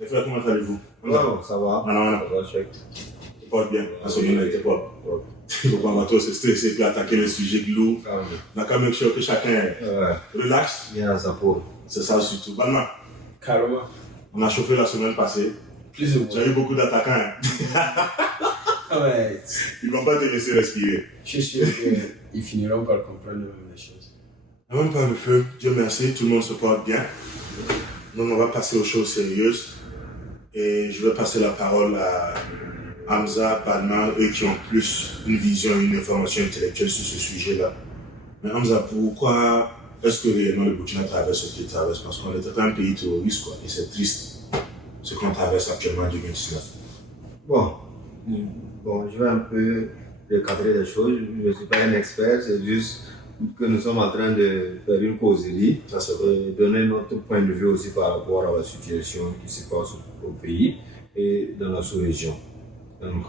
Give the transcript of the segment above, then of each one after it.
Les frères, comment allez-vous? Non, ça va. Ça va, chèque. Tu portes bien. À ce moment-là, tu portes. Donc, on va trop se stresser puis attaquer les sujets lourds. On a quand même sûr que chacun relaxe. Bien à sa peau. C'est ça surtout. Balma. Carrément. On a chauffé la semaine passée. Plus ou moins. J'ai eu beaucoup d'attaquants. Ouais. Ils ne vont pas te laisser respirer. Je suis sûr qu'ils finiront par comprendre les choses. Avant de parler le feu, Dieu merci, tout le monde se porte bien. Donc on va passer aux choses sérieuses. Et je vais passer la parole à Hamza, Balma, eux qui ont plus une vision, une information intellectuelle sur ce sujet-là. Mais Hamza, pourquoi est-ce que réellement le Burkina traverse ce qu'il traverse? Parce qu'on est un pays terroriste, quoi. Et c'est triste ce qu'on traverse actuellement en 2019. Bon, je vais un peu recadrer les choses. Je ne suis pas un expert, c'est juste que nous sommes en train de faire une causerie et donner notre point de vue aussi par rapport à la situation qui se passe au pays et dans la sous-région. Donc,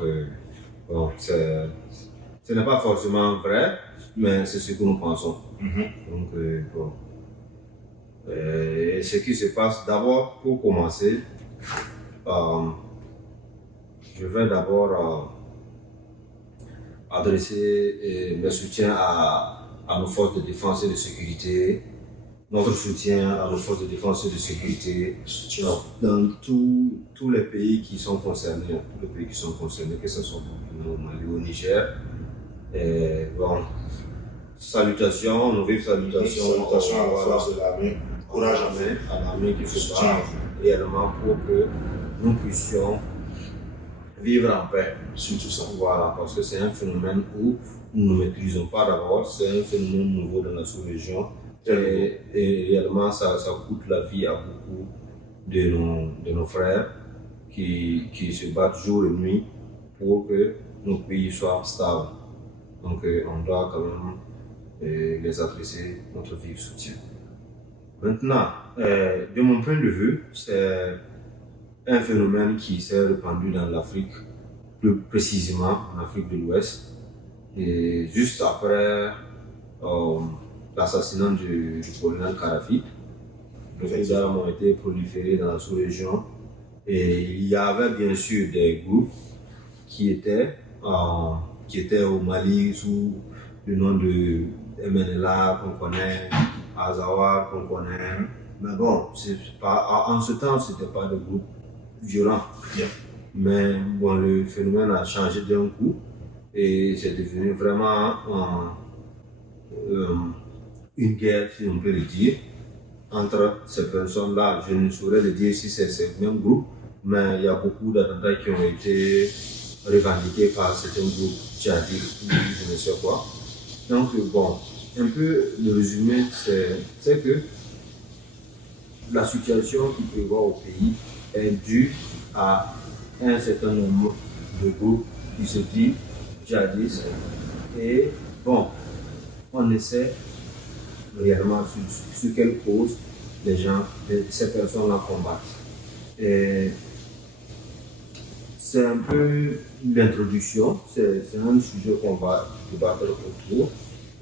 ce n'est pas forcément vrai, mais c'est ce que nous pensons. Donc, et ce qui se passe, d'abord, pour commencer, je vais d'abord adresser mes soutiens à nos forces de défense et de sécurité, notre soutien à nos forces de défense et de sécurité dans tous les pays qui sont concernés, que ce soit au Mali ou au Niger. Et bon, nos vives salutations à la force de l'armée, courage à l'armée qui se bat réellement pour que nous puissions vivre en paix. Surtout ça. Voilà, parce que c'est un phénomène où nous ne maîtrisons pas d'abord, c'est un phénomène nouveau dans la sous-région et réellement ça coûte la vie à beaucoup de nos frères qui se battent jour et nuit pour que nos pays soient stables. Donc on doit quand même les adresser notre vif soutien. Maintenant, de mon point de vue, c'est un phénomène qui s'est répandu dans l'Afrique, plus précisément en Afrique de l'Ouest. Et juste après l'assassinat du colonel Kadhafi, les armes ont été proliférées dans la sous-région. Et il y avait bien sûr des groupes qui étaient au Mali sous le nom de MNLA qu'on connaît, Azawad qu'on connaît. Mais bon, en ce temps, ce n'était pas des groupes violents. Mais bon, le phénomène a changé d'un coup et c'est devenu vraiment une guerre, si on peut le dire, entre ces personnes-là. Je ne saurais le dire si c'est le même groupe, mais il y a beaucoup d'attentats qui ont été revendiqués par certains groupes djihadistes ou je ne sais quoi. Donc bon, un peu le résumé, c'est que la situation qui prévoit au pays est due à un certain nombre de groupes qui se disent djihadistes. Et bon, on essaie réellement sur quelle cause ces personnes-là combattent. Et c'est un peu l'introduction, c'est un sujet qu'on va débattre autour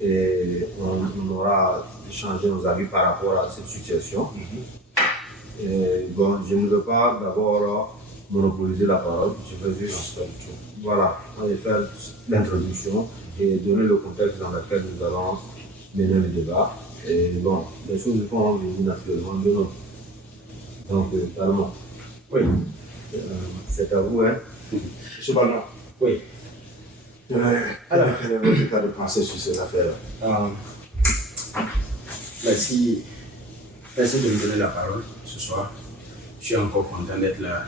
et on aura échangé nos avis par rapport à cette situation. Et bon, je ne veux pas d'abord monopoliser la parole, je vais juste voilà, on va faire l'introduction et donner le contexte dans lequel nous allons mener le débat. Et bon, les choses vont venir naturellement de nous. Donc, calmement. Oui. C'est à vous, hein? Monsieur Balma. Oui. Alors, quel est votre état de pensée sur ces affaires-là? Merci de me donner la parole ce soir. Je suis encore content d'être là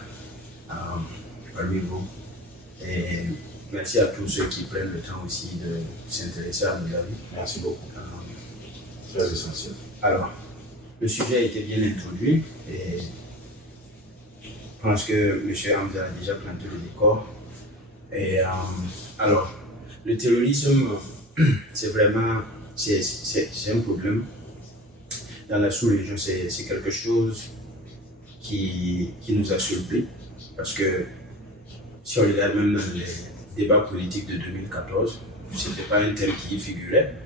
parmi vous. Et merci à tous ceux qui prennent le temps aussi de s'intéresser à nos avis. Merci beaucoup. Très essentiel. Alors, le sujet a été bien introduit et je pense que M. Hamza a déjà planté le décor. Et alors, le terrorisme, c'est vraiment c'est un problème. Dans la sous-région, c'est quelque chose qui nous a surpris parce que si on regarde même dans les débats politiques de 2014, ce n'était pas un thème qui y figurait.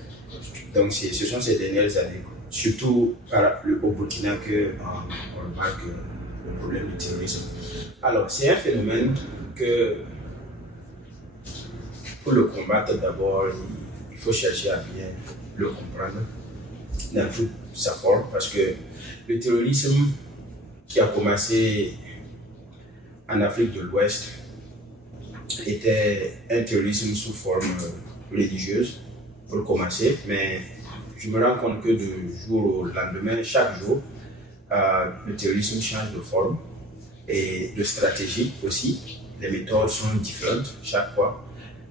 Donc ce sont ces dernières années, surtout au Burkina, qu'on remarque le problème du terrorisme. Alors, c'est un phénomène que, pour le combattre, d'abord, il faut chercher à bien le comprendre dans toute sa forme, parce que le terrorisme qui a commencé en Afrique de l'Ouest était un terrorisme sous forme religieuse, pour commencer, mais je me rends compte que du jour au lendemain, chaque jour, le terrorisme change de forme et de stratégie aussi. Les méthodes sont différentes chaque fois.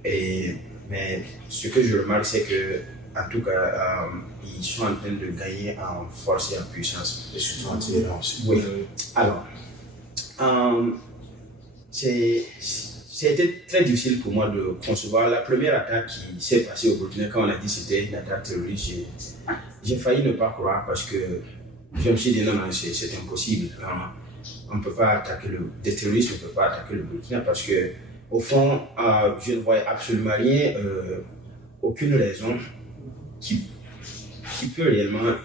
Mais ce que je remarque, c'est que, en tout cas, ils sont en train de gagner en force et en puissance. Et surtout en Téhéran aussi. Oui. Alors, c'était très difficile pour moi de concevoir la première attaque qui s'est passée au Burkina. Quand on a dit que c'était une attaque terroriste, j'ai failli ne pas croire parce que je me suis dit non, c'est impossible. On ne peut pas attaquer des terroristes ne peuvent pas attaquer le Burkina parce que, au fond, je ne voyais absolument rien, aucune raison qui peut réellement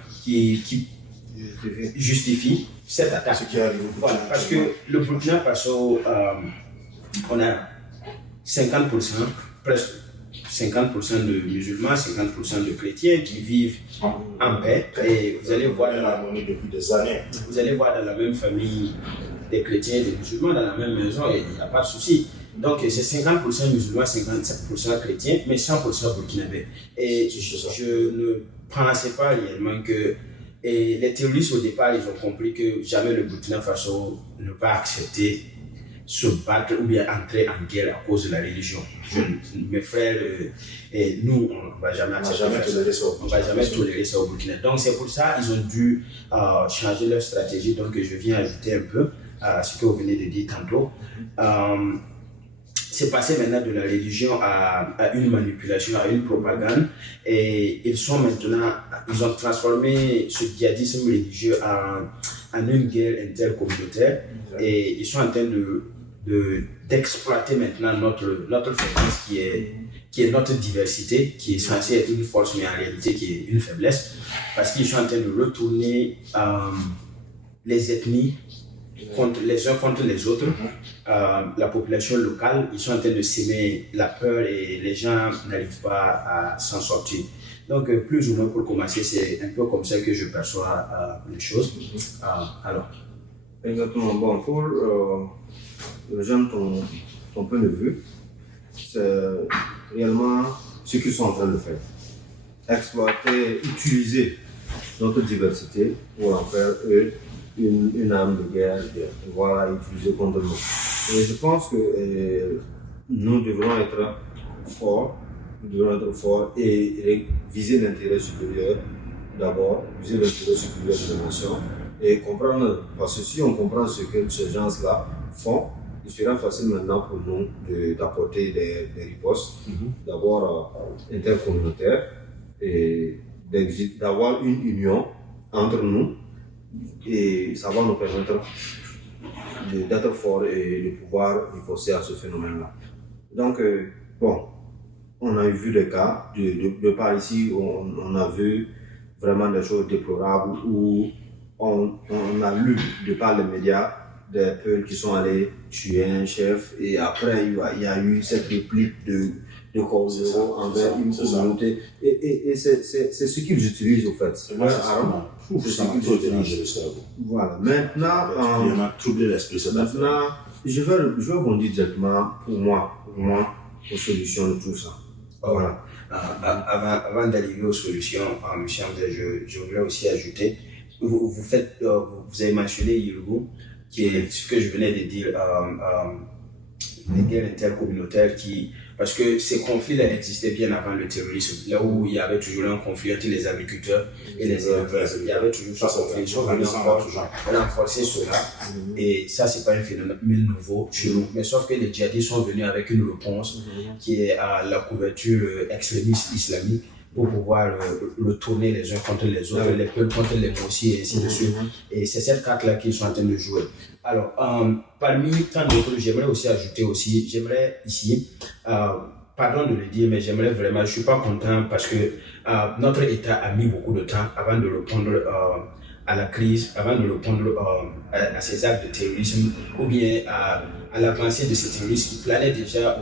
justifie cette attaque. Ce qui arrive. Voilà, parce que le Burkina Faso, on a 50%, presque 50% de musulmans, 50% de chrétiens qui vivent en paix. Et vous allez voir depuis des années. Vous allez voir dans la même famille des chrétiens et des musulmans, dans la même maison, il n'y a pas de souci. Donc c'est 50% musulmans, 57% chrétiens, mais 100% burkinabés. Et je ne pensais pas réellement que les terroristes au départ, ils ont compris que jamais le Burkina Faso ne va accepter se battre ou bien entrer en guerre à cause de la religion. Mes frères et nous, on ne va jamais accepter ça. On ne va jamais tolérer ça au Burkina. Donc c'est pour ça qu'ils ont dû changer leur stratégie. Donc je viens ajouter un peu ce que vous venez de dire tantôt. C'est passé maintenant de la religion à une manipulation, à une propagande. Et ils ont transformé ce djihadisme religieux en une guerre intercommunautaire. Et ils sont en train d'exploiter maintenant notre faiblesse qui est notre diversité, qui est censée être une force, mais en réalité qui est une faiblesse. Parce qu'ils sont en train de retourner les ethnies les uns contre les autres, la population locale, ils sont en train de s'aimer la peur et les gens n'arrivent pas à s'en sortir. Donc, plus ou moins pour commencer, c'est un peu comme ça que je perçois les choses. Alors. Exactement. Bon, pour rejoindre ton point de vue, c'est réellement ce qu'ils sont en train de faire. Exploiter, utiliser notre diversité pour en faire une arme de guerre, voilà, utilisée contre nous. Et je pense que nous devrons être forts, et viser l'intérêt supérieur d'abord, viser l'intérêt supérieur de la nation et comprendre, parce que si on comprend ce que ces gens-là font, il sera facile maintenant pour nous d'apporter des ripostes, d'abord intercommunautaires et d'avoir une union entre nous. Et ça va nous permettre d'être forts et de pouvoir riposter à ce phénomène-là. Donc, bon, on a vu des cas, de par ici, on a vu vraiment des choses déplorables où on a lu de par les médias des peuples qui sont allés tuer un chef et après il y a eu cette réplique de Korzero envers une communauté et c'est ce qu'ils utilisent au fait. C'est arme. C'est ce qu'ils utilisent le cerveau. Voilà, maintenant il y a troublé l'esprit. Maintenant, je vais rebondir directement pour moi aux solutions de tout ça. Voilà. Avant d'arriver aux solutions, M. Hamza, je voudrais aussi ajouter, vous avez mentionné Yirgou, qui est ce que je venais de dire, les guerres intercommunautaires parce que ces conflits-là existaient bien avant le terrorisme, là où il y avait toujours un conflit entre les agriculteurs et les éleveurs. Il y avait toujours ce conflit. Ils sont venus encore renforcer cela. Et ça, c'est pas un phénomène nouveau chez nous. Mais sauf que les djihadistes sont venus avec une réponse qui est à la couverture extrémiste islamique pour pouvoir retourner les uns contre les autres, les peuples contre les Mossis et ainsi de suite. Et c'est cette carte-là qu'ils sont en train de jouer. Alors, parmi tant d'autres, j'aimerais aussi ajouter j'aimerais ici, pardon de le dire, mais j'aimerais vraiment, je suis pas content parce que notre État a mis beaucoup de temps avant de répondre à la crise, avant de répondre à ces actes de terrorisme ou bien à l'avancée de ces terroristes qui planaient déjà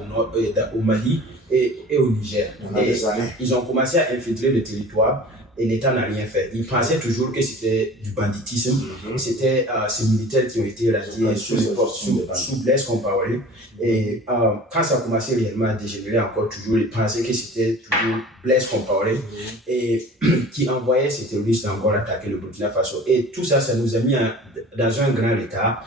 au Mali et au Niger. Et ils ont commencé à infiltrer le territoire et l'État n'a rien fait. Ils pensaient toujours que c'était du banditisme. C'était ces militaires qui ont été radiés sous Blaise Compaoré. Et quand ça a commencé réellement à dégénérer encore toujours, ils pensaient que c'était toujours Blaise Compaoré et qui envoyait ces terroristes encore attaquer le Burkina Faso. Et tout ça, ça nous a mis dans un grand retard.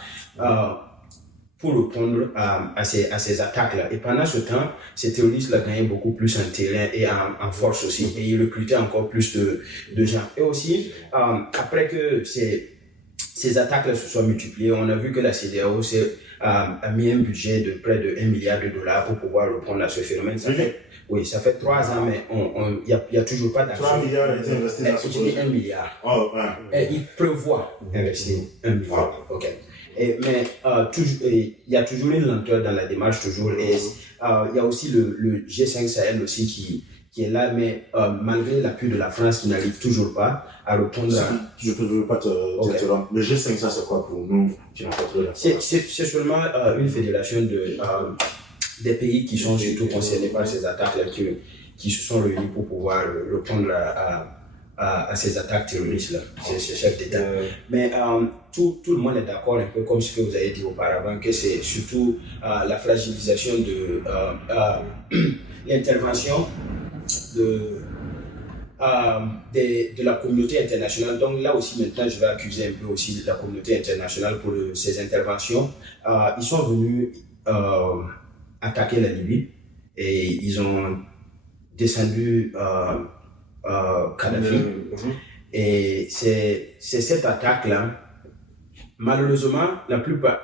Pour répondre à ces attaques-là. Et pendant ce temps, ces terroristes-là gagnaient beaucoup plus en terrain et en force aussi. Et ils recrutaient encore plus de gens. Et aussi, après que ces attaques-là se soient multipliées, on a vu que la CEDEAO a mis un budget de près de $1 milliard pour pouvoir répondre à ce phénomène. Ça fait 3 ans, mais il n'y a toujours pas d'argent. 3 milliards ont été investis dans ce projet. 1 milliard. Oh, ouais. Et il prévoit investir 1 milliard. OK. Mais il y a toujours une lenteur dans la démarche, toujours. Et il y a aussi le G5 Sahel aussi qui est là, mais malgré l'appui de la France qui n'arrive toujours pas à répondre Je ne peux pas t'interrompre. Le G5, ça c'est quoi pour nous qui n'ont pas trouvé la France? C'est seulement une fédération des pays qui sont surtout concernés par ces attaques-là qui se sont réunis pour pouvoir répondre à ces attaques terroristes-là, ces chefs d'État. Mais tout le monde est d'accord, un peu comme ce que vous avez dit auparavant, que c'est surtout la fragilisation de l'intervention de la communauté internationale. Donc là aussi, maintenant, je vais accuser un peu aussi la communauté internationale pour ces interventions. Ils sont venus attaquer la Libye et ils ont descendu Kadhafi. Et c'est cette attaque-là, malheureusement,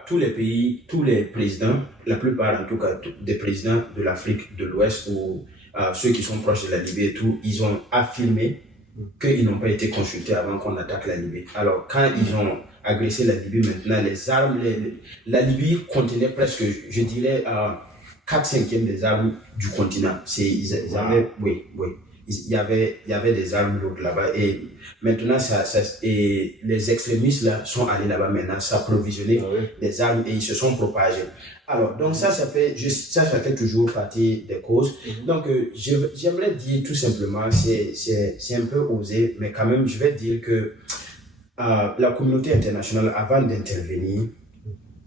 tous les présidents, la plupart en tout cas des présidents de l'Afrique de l'Ouest ou ceux qui sont proches de la Libye et tout, ils ont affirmé qu'ils n'ont pas été consultés avant qu'on attaque la Libye. Alors quand ils ont agressé la Libye, maintenant les armes, la Libye contenait presque, je dirais, 4/5 des armes du continent. Ils avaient, oui. Il y avait des armes lourdes là-bas et maintenant et les extrémistes là sont allés là-bas maintenant s'approvisionner des armes et ils se sont propagés. Alors donc ça fait toujours partie des causes. Donc j'aimerais dire tout simplement, c'est un peu osé, mais quand même je vais dire que la communauté internationale, avant d'intervenir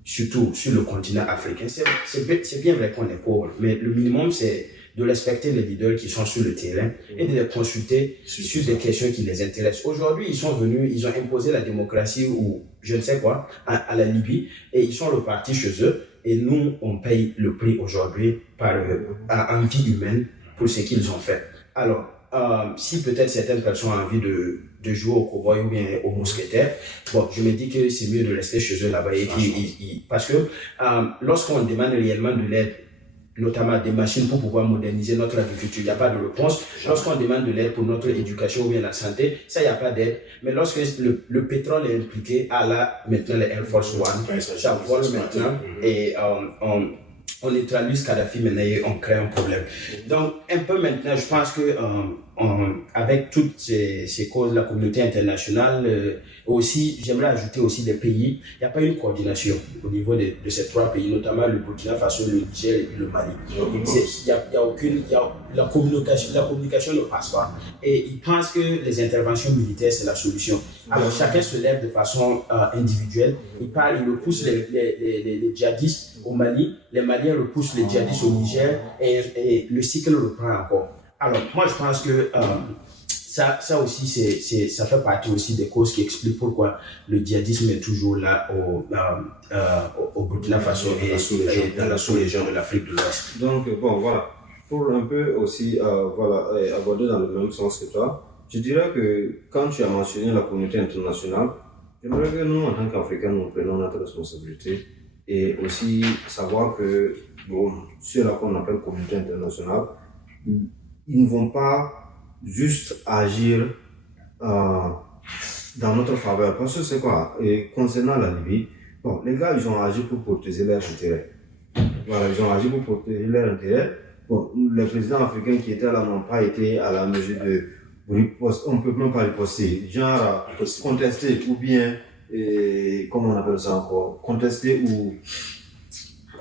surtout sur le continent africain, c'est bien vrai qu'on est pauvre, mais le minimum c'est de respecter les leaders qui sont sur le terrain et de les consulter sur des questions qui les intéressent. Aujourd'hui, ils sont venus, ils ont imposé la démocratie ou je ne sais quoi à la Libye et ils sont repartis chez eux et nous, on paye le prix aujourd'hui en vie humaine pour ce qu'ils ont fait. Alors, si peut-être certaines personnes ont envie de jouer au cow-boy ou bien au mousquetaire, bon, je me dis que c'est mieux de rester chez eux là-bas parce que lorsqu'on demande réellement de l'aide, notamment des machines pour pouvoir moderniser notre agriculture, il n'y a pas de réponse. Lorsqu'on demande de l'aide pour notre éducation ou bien la santé, ça, il n'y a pas d'aide. Mais lorsque le pétrole est impliqué, maintenant les Air Force One, ça vole maintenant et on neutralise Kadhafi maintenant et on crée un problème. Donc, un peu maintenant, je pense que avec toutes ces causes, la communauté internationale, aussi, j'aimerais ajouter aussi des pays, il n'y a pas une coordination au niveau de ces 3 pays, notamment le Burkina Faso, le Niger et le Mali. La communication ne passe pas. Et ils pensent que les interventions militaires, c'est la solution. Alors, chacun se lève de façon individuelle. Ils repoussent les djihadistes au Mali, les Maliens repoussent les djihadistes au Niger et le cycle reprend encore. Alors, moi, je pense que ça aussi, ça fait partie aussi des causes qui expliquent pourquoi le djihadisme est toujours là au Burkina Faso et dans la sous-région de l'Afrique de l'Ouest. Donc, bon, voilà. Pour un peu aussi aborder dans le même sens que toi, je dirais que quand tu as mentionné la communauté internationale, j'aimerais que nous, en tant qu'Africains, nous prenions notre responsabilité et aussi savoir que, bon, ceux-là qu'on appelle communauté internationale, ils ne vont pas juste agir dans notre faveur. Parce que c'est quoi? Et concernant la Libye, bon, les gars, ils ont agi pour protéger leurs intérêts. Voilà, ils ont agi pour protéger leurs intérêts. Bon, les présidents africains qui étaient là n'ont pas été à la mesure de on ne peut même pas riposter, genre contester ou bien, comment on appelle ça encore, contester ou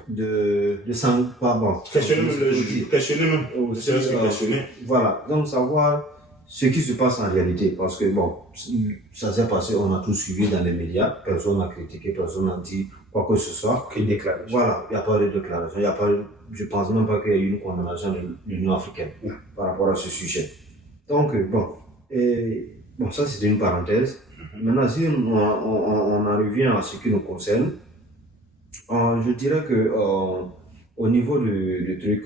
de sang, pas bon. Questionner même, questionner. Voilà, donc savoir ce qui se passe en réalité, parce que bon, ça s'est passé, on a tout suivi dans les médias, personne n'a critiqué, personne n'a dit quoi que ce soit. Aucune déclaration. Voilà, il n'y a pas de déclaration, il y a pas, je pense même pas qu'il y ait eu une condamnation de l'Union africaine par rapport à ce sujet. Donc, bon, ça c'était une parenthèse. Maintenant, si on en revient à ce qui nous concerne, je dirais que au niveau du truc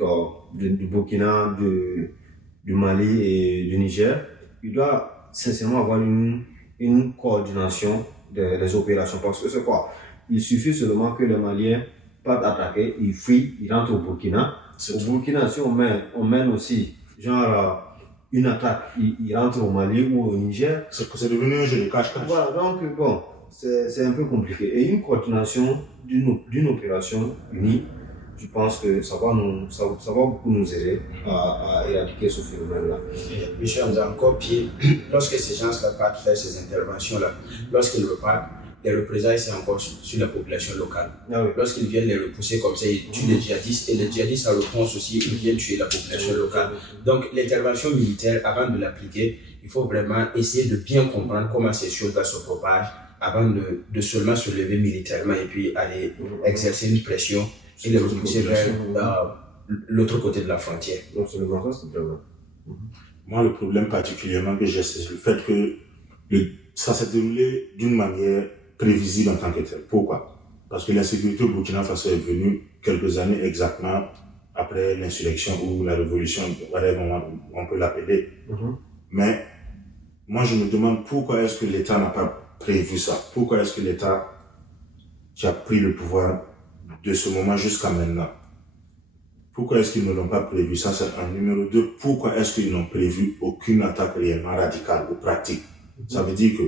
du Burkina, du Mali et du Niger, il doit sincèrement avoir une coordination des opérations. Parce que c'est quoi? Il suffit seulement que les Maliens partent attaquer, ils fuient, ils rentrent au Burkina. Au Burkina, si on mène aussi genre une attaque, ils rentrent au Mali ou au Niger. C'est devenu un jeu de cache-cache. Voilà, donc bon, c'est un peu compliqué. Et une coordination d'une opération unie, je pense que ça va beaucoup nous aider à éradiquer ce phénomène-là. Monsieur Hamza, encore pire, lorsque ces gens-là partent faire ces interventions-là, lorsqu'ils repartent, les représailles, c'est encore sur la population locale. Ah oui. Lorsqu'ils viennent les repousser comme ça, ils tuent les djihadistes, et les djihadistes, en réponse aussi, ils viennent tuer la population locale. Donc, l'intervention militaire, avant de l'appliquer, il faut vraiment essayer de bien comprendre comment ces choses-là se propagent avant de seulement se lever militairement et puis aller exercer une pression et les repousser vers l'autre côté de la frontière. Donc, c'est le bon sens, c'est vraiment. Moi, le problème particulièrement que j'ai, c'est le fait que ça s'est déroulé d'une manière prévisible en tant que tel. Pourquoi? Parce que l'insécurité au Burkina Faso est venue quelques années exactement après l'insurrection ou la révolution, whatever on peut l'appeler. Mais moi, je me demande pourquoi est-ce que l'État n'a pas prévu ça? Pourquoi est-ce que l'État qui a pris le pouvoir de ce moment jusqu'à maintenant, pourquoi est-ce qu'ils ne l'ont pas prévu? Ça, c'est un numéro 2. Pourquoi est-ce qu'ils n'ont prévu aucune attaque réellement radicale ou pratique? Ça veut dire que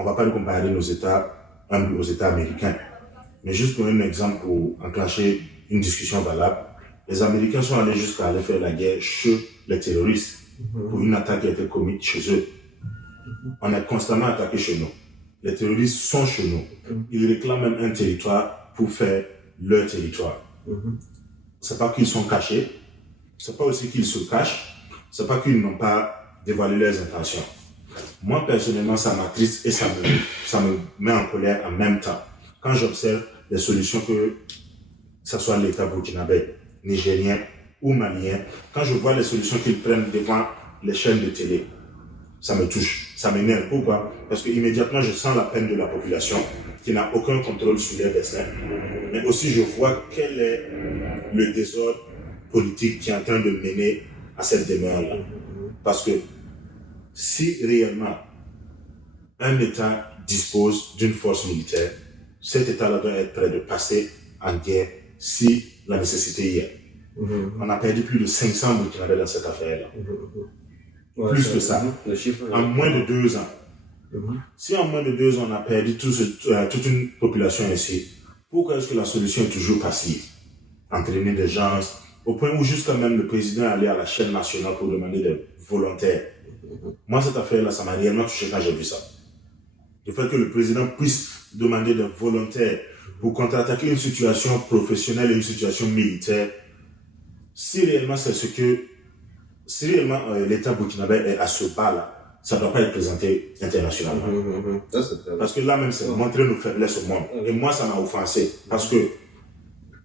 on va pas le comparer nos États aux États américains. Mais juste pour un exemple, pour enclencher une discussion valable, les Américains sont allés jusqu'à aller faire la guerre chez les terroristes pour une attaque qui a été commise chez eux. On est constamment attaqué chez nous. Les terroristes sont chez nous. Ils réclament même un territoire pour faire leur territoire. C'est pas qu'ils sont cachés, c'est pas aussi qu'ils se cachent, c'est pas qu'ils n'ont pas dévoilé leurs intentions. Moi, personnellement, ça m'attriste et ça me met en colère en même temps. Quand j'observe les solutions que ce soit l'État burkinabé, nigérien ou malien, quand je vois les solutions qu'ils prennent devant les chaînes de télé, ça me touche, ça m'énerve. Pourquoi? Parce que immédiatement je sens la peine de la population qui n'a aucun contrôle sur leur destin. Mais aussi je vois quel est le désordre politique qui est en train de mener à cette demeure-là. Parce que si réellement un État dispose d'une force militaire, cet État-là doit être prêt de passer en guerre si la nécessité y est. On a perdu plus de 500 Burkinabés dans cette affaire-là. Plus que ça. En moins de 2 ans. Si en moins de 2 ans on a perdu toute une population ici, pourquoi est-ce que la solution est toujours passive? Entraîner des gens, au point où jusqu'à même le président est allé à la chaîne nationale pour demander des volontaires. Moi, cette affaire-là, ça m'a réellement touché quand j'ai vu ça. Le fait que le président puisse demander des volontaires pour contre-attaquer une situation professionnelle et une situation militaire, si réellement l'État burkinabé est à ce pas-là, ça ne doit pas être présenté internationalement. Parce que là même, c'est montrer nos faiblesses au monde. Et moi, ça m'a offensé. Parce que,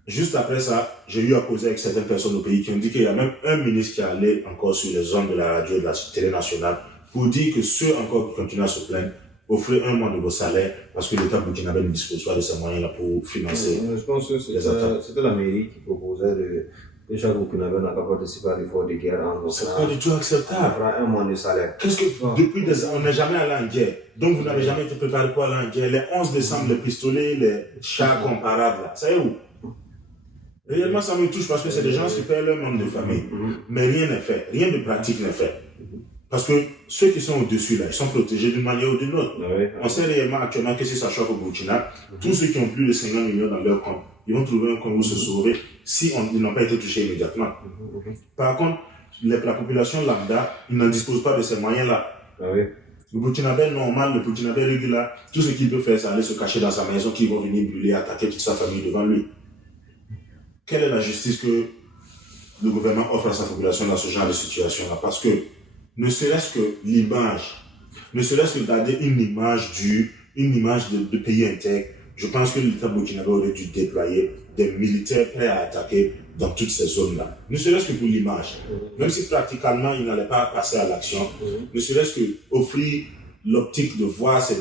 juste après ça, j'ai eu à causer avec certaines personnes au pays qui ont dit qu'il y a même un ministre qui est allé encore sur les ondes de la radio et de la télé nationale pour dire que ceux encore qui continuent à se plaindre, offrez un mois de vos salaires parce que l'État burkinabé ne dispose pas de ces moyens-là pour financer. Je pense que c'était la mairie qui proposait que chaque Burkinabé n'a pas participé à l'effort de guerre. C'est pas du tout acceptable. Un mois de salaire. Qu'est-ce que, depuis des années, on n'est jamais allé en guerre. Donc vous n'avez jamais été préparé pour aller en guerre. Les 11 décembre, les pistolets, les chars comparables, là, ça y est où? Réellement, ça me touche parce que c'est des gens qui perdent leur nombre de famille. Mais rien n'est fait. Rien de pratique n'est fait. Parce que ceux qui sont au-dessus, là, ils sont protégés d'une manière ou d'une autre. On sait réellement actuellement que si ça chauffe au Burkina, tous ceux qui ont plus de 50 millions dans leur compte, ils vont trouver un compte où se sauver si ils n'ont pas été touchés immédiatement. Par contre, la population lambda n'en dispose pas de ces moyens-là. Ah oui. Le Burkinabé normal, le Burkinabé régulier, tout ce qu'il peut faire, c'est aller se cacher dans sa maison, qu'ils vont venir brûler, attaquer toute sa famille devant lui. Quelle est la justice que le gouvernement offre à sa population dans ce genre de situation-là? Parce que, ne serait-ce que l'image, ne serait-ce que garder une image de pays intègre, je pense que l'État burkinabé aurait dû déployer des militaires prêts à attaquer dans toutes ces zones-là. Ne serait-ce que pour l'image. Même si pratiquement il n'allait pas passer à l'action, ne serait-ce que offrir l'optique de voir ces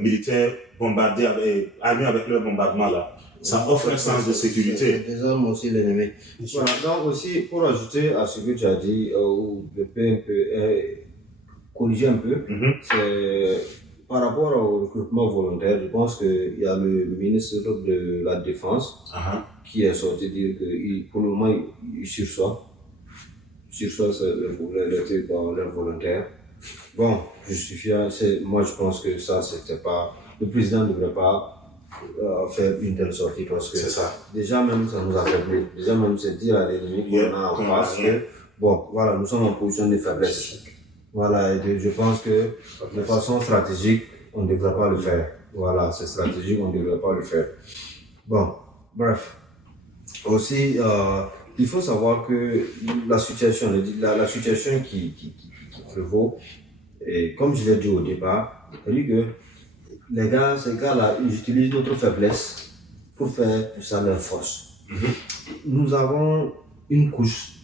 militaires bombardés, armés avec leur bombardement-là. Ça offre un sens de sécurité. Désarme aussi l'ennemi. Voilà, donc aussi, pour ajouter à ce que tu as dit, ou corriger un peu, c'est par rapport au recrutement volontaire, je pense qu'il y a le ministre de la Défense qui est sorti dire que pour le moment, il sursoit les trucs volontaires. Bon, justifiant, moi je pense que ça, c'était pas. Le président ne devrait pas faire une telle sortie parce que déjà même ça nous affaiblit. Déjà même c'est dire à l'ennemi qu'on a en face que, bon, voilà, nous sommes en position de faiblesse. Voilà, et je pense que de façon stratégique, on ne devrait pas le faire. Voilà, c'est stratégique, on ne devrait pas le faire. Bon, bref. Aussi, il faut savoir que la situation qui prévaut, et comme je l'ai dit au départ, c'est-à-dire que ces gars-là, ils utilisent notre faiblesse pour faire de ça leur force. Nous avons une couche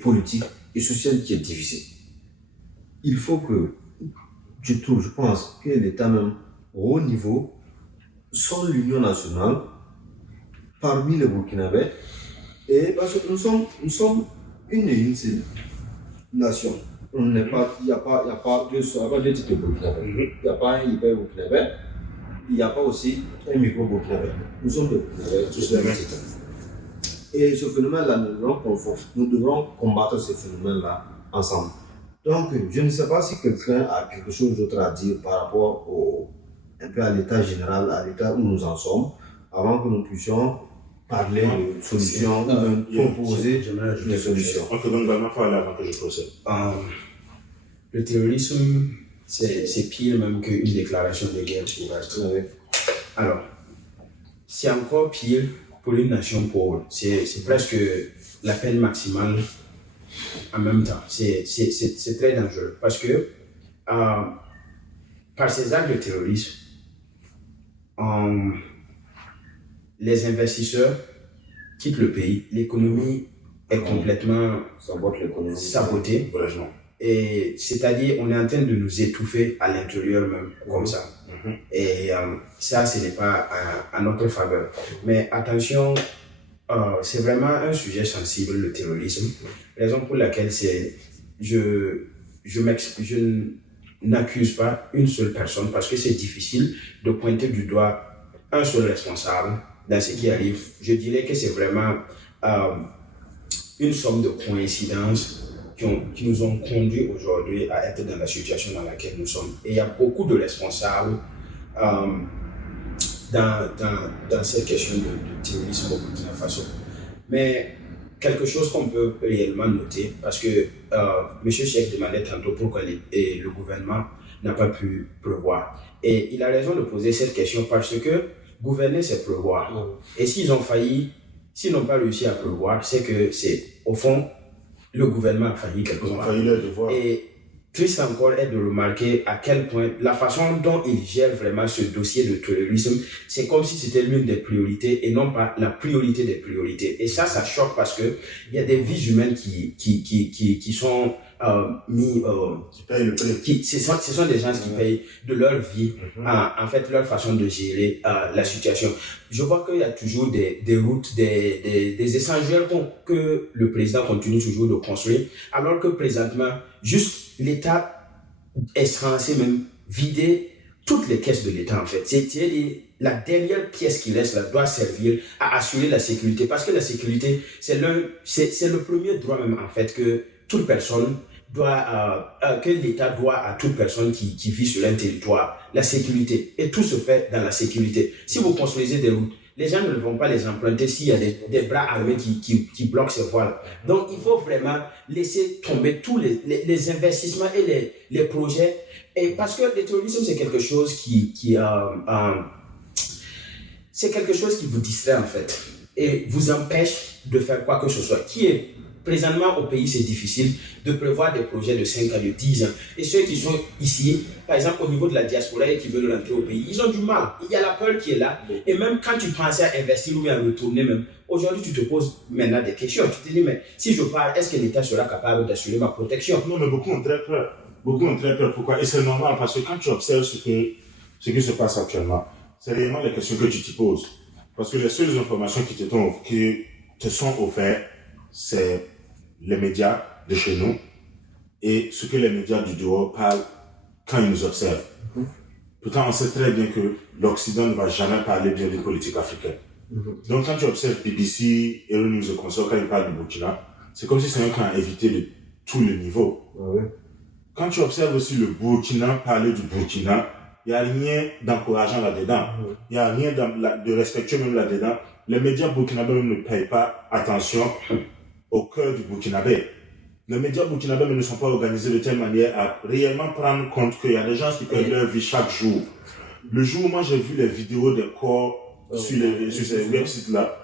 politique et sociale qui est divisée. Il faut que, je pense que l'État même, au haut niveau, soit l'Union nationale, parmi les Burkinabés, et parce que nous sommes une et une seule nation. Il n'y a pas deux types de Burkinabés. Il n'y a pas un hyper Burkinabé, il n'y a pas aussi un micro Burkinabé. Nous sommes des Burkinabés, tous les mêmes titres. Et ce phénomène-là, nous devrons combattre ce phénomène-là ensemble. Donc, je ne sais pas si quelqu'un a quelque chose d'autre à dire par rapport un peu à l'état général, à l'état où nous en sommes, avant que nous puissions parler de solutions, proposer des solutions. On te donne vraiment pas avant que je procède. Le terrorisme, c'est pire même qu'une déclaration de guerre sauvage. Alors, c'est encore pire pour une nation pauvre. C'est presque la peine maximale en même temps. C'est très dangereux parce que par ces actes de terrorisme, les investisseurs quittent le pays, l'économie est complètement sabotée. Et c'est-à-dire, on est en train de nous étouffer à l'intérieur même, comme ça. Et ça, ce n'est pas à notre faveur. Mais attention, c'est vraiment un sujet sensible, le terrorisme. Raison pour laquelle je n'accuse pas une seule personne parce que c'est difficile de pointer du doigt un seul responsable dans ce qui arrive. Je dirais que c'est vraiment une somme de coïncidences qui nous ont conduits aujourd'hui à être dans la situation dans laquelle nous sommes. Et il y a beaucoup de responsables dans cette question de terrorisme au Burkina Faso. Mais quelque chose qu'on peut réellement noter, parce que M. Cheikh demandait tantôt pourquoi le gouvernement n'a pas pu prévoir. Et il a raison de poser cette question parce que gouverner, c'est prévoir. Et s'ils n'ont pas réussi à prévoir, c'est que au fond, le gouvernement a failli quelque part. Et triste encore est de remarquer à quel point la façon dont il gère vraiment ce dossier de terrorisme, c'est comme si c'était l'une des priorités et non pas la priorité des priorités. Et ça choque parce que il y a des vies humaines qui sont qui payent le prix. Ce sont des gens qui payent de leur vie, en fait, leur façon de gérer la situation. Je vois qu'il y a toujours des routes, des échangeurs que le président continue toujours de construire, alors que présentement, juste l'État est censé même vider toutes les caisses de l'État, en fait. C'est-à-dire la dernière pièce qui reste là doit servir à assurer la sécurité, parce que la sécurité, c'est le premier droit même, en fait, que toute personne que l'État doit à toute personne qui vit sur un territoire, la sécurité. Et tout se fait dans la sécurité. Si vous construisez des routes, les gens ne vont pas les emprunter s'il y a des bras armés qui bloquent ces voiles. Donc, il faut vraiment laisser tomber tous les investissements et les projets. Et parce que le terrorisme, c'est quelque chose c'est quelque chose qui vous distrait en fait et vous empêche de faire quoi que ce soit. Qui est présentement au pays, c'est difficile de prévoir des projets de 5 ans, de 10 ans. Et ceux qui sont ici, par exemple au niveau de la diaspora et qui veulent rentrer au pays, ils ont du mal. Il y a la peur qui est là. Et même quand tu pensais à investir ou à retourner même, aujourd'hui tu te poses maintenant des questions. Tu te dis, mais si je pars, est-ce que l'État sera capable d'assurer ma protection? Non, mais beaucoup ont très peur. Beaucoup ont très peur. Pourquoi? Et c'est normal parce que quand tu observes ce qui se passe actuellement, c'est réellement les questions que tu t'y poses. Parce que les seules informations qui te sont offertes, c'est les médias de chez nous et ce que les médias du dehors parlent quand ils nous observent. Pourtant, on sait très bien que l'Occident ne va jamais parler bien d'une politique africaine. Donc, quand tu observes BBC, Euronews et consorts, quand ils parlent du Burkina, c'est comme si c'est un camp évité de tous les niveaux. Quand tu observes aussi le Burkina parler du Burkina, il n'y a rien d'encourageant là-dedans. Il n'y a rien de respectueux même là-dedans. Les médias burkinabés même ne payent pas attention au cœur du Burkinabé. Les médias burkinabés ne sont pas organisés de telle manière à réellement prendre compte qu'il y a des gens qui perdent leur vie chaque jour. Le jour où moi j'ai vu les vidéos des corps sur ces websites-là,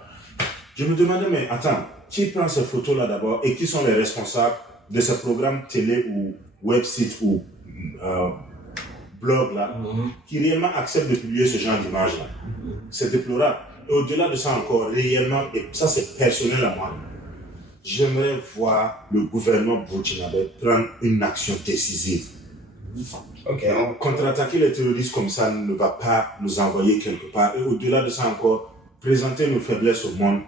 je me demandais, mais attends, qui prend ces photos-là d'abord et qui sont les responsables de ces programmes télé ou websites ou blogs-là qui réellement acceptent de publier ce genre d'images-là? C'est déplorable. Et au-delà de ça encore, réellement, et ça c'est personnel à moi, j'aimerais voir le gouvernement burkinabé prendre une action décisive. Contre-attaquer les terroristes comme ça ne va pas nous envoyer quelque part. Et au-delà de ça encore, présenter nos faiblesses au monde,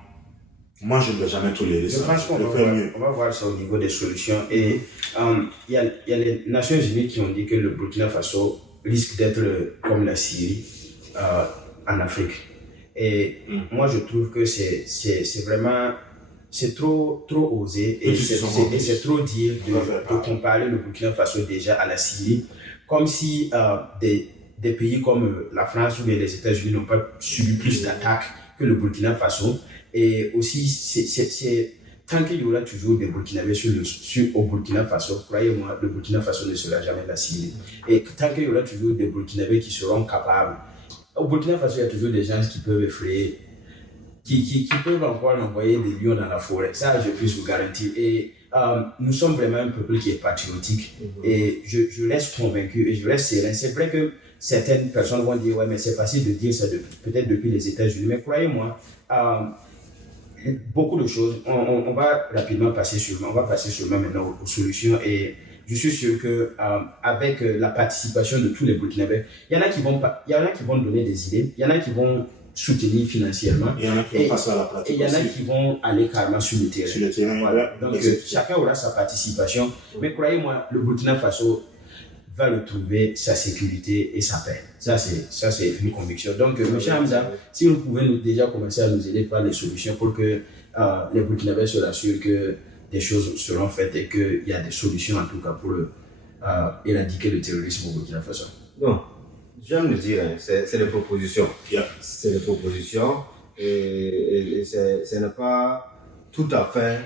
moi je ne vais jamais tolérer ça. Franchement, on va voir ça au niveau des solutions. Et il y a les Nations Unies qui ont dit que le Burkina Faso risque d'être comme la Syrie en Afrique. Et moi je trouve que c'est vraiment... C'est trop osé et c'est trop dire de comparer le Burkina Faso déjà à la Syrie, comme si des pays comme la France ou les États-Unis n'ont pas subi plus d'attaques que le Burkina Faso. Et aussi, tant qu'il y aura toujours des Burkinabés au Burkina Faso, croyez-moi, le Burkina Faso ne sera jamais la Syrie. Et tant qu'il y aura toujours des Burkinabés qui seront capables, au Burkina Faso, il y a toujours des gens qui peuvent effrayer, qui peuvent encore envoyer des lions dans la forêt. Ça, je peux vous garantir. Et nous sommes vraiment un peuple qui est patriotique. Et je reste convaincu et je reste serein. C'est vrai que certaines personnes vont dire, ouais, mais c'est facile de dire ça peut-être depuis les États-Unis. Mais croyez-moi, beaucoup de choses. On va rapidement passer sur maintenant aux solutions. Et je suis sûr que avec la participation de tous les Burkinabés, il y en a qui vont donner des idées, il y en a qui vont soutenir financièrement. Il y en a qui vont passer à la pratique. Et il y en a qui vont aller carrément sur le terrain. Voilà. Donc chacun aura sa participation. Mais croyez-moi, le Burkina Faso va retrouver sa sécurité et sa paix. Ça c'est une conviction. Donc, M. Hamza, si vous pouvez déjà commencer à nous aider par les solutions pour que les Burkinabés se rassurent que des choses seront faites et qu'il y a des solutions en tout cas pour éradiquer le terrorisme au Burkina Faso. Non. J'aime le dire, c'est des propositions. Yeah. C'est des propositions et ce n'est pas tout à fait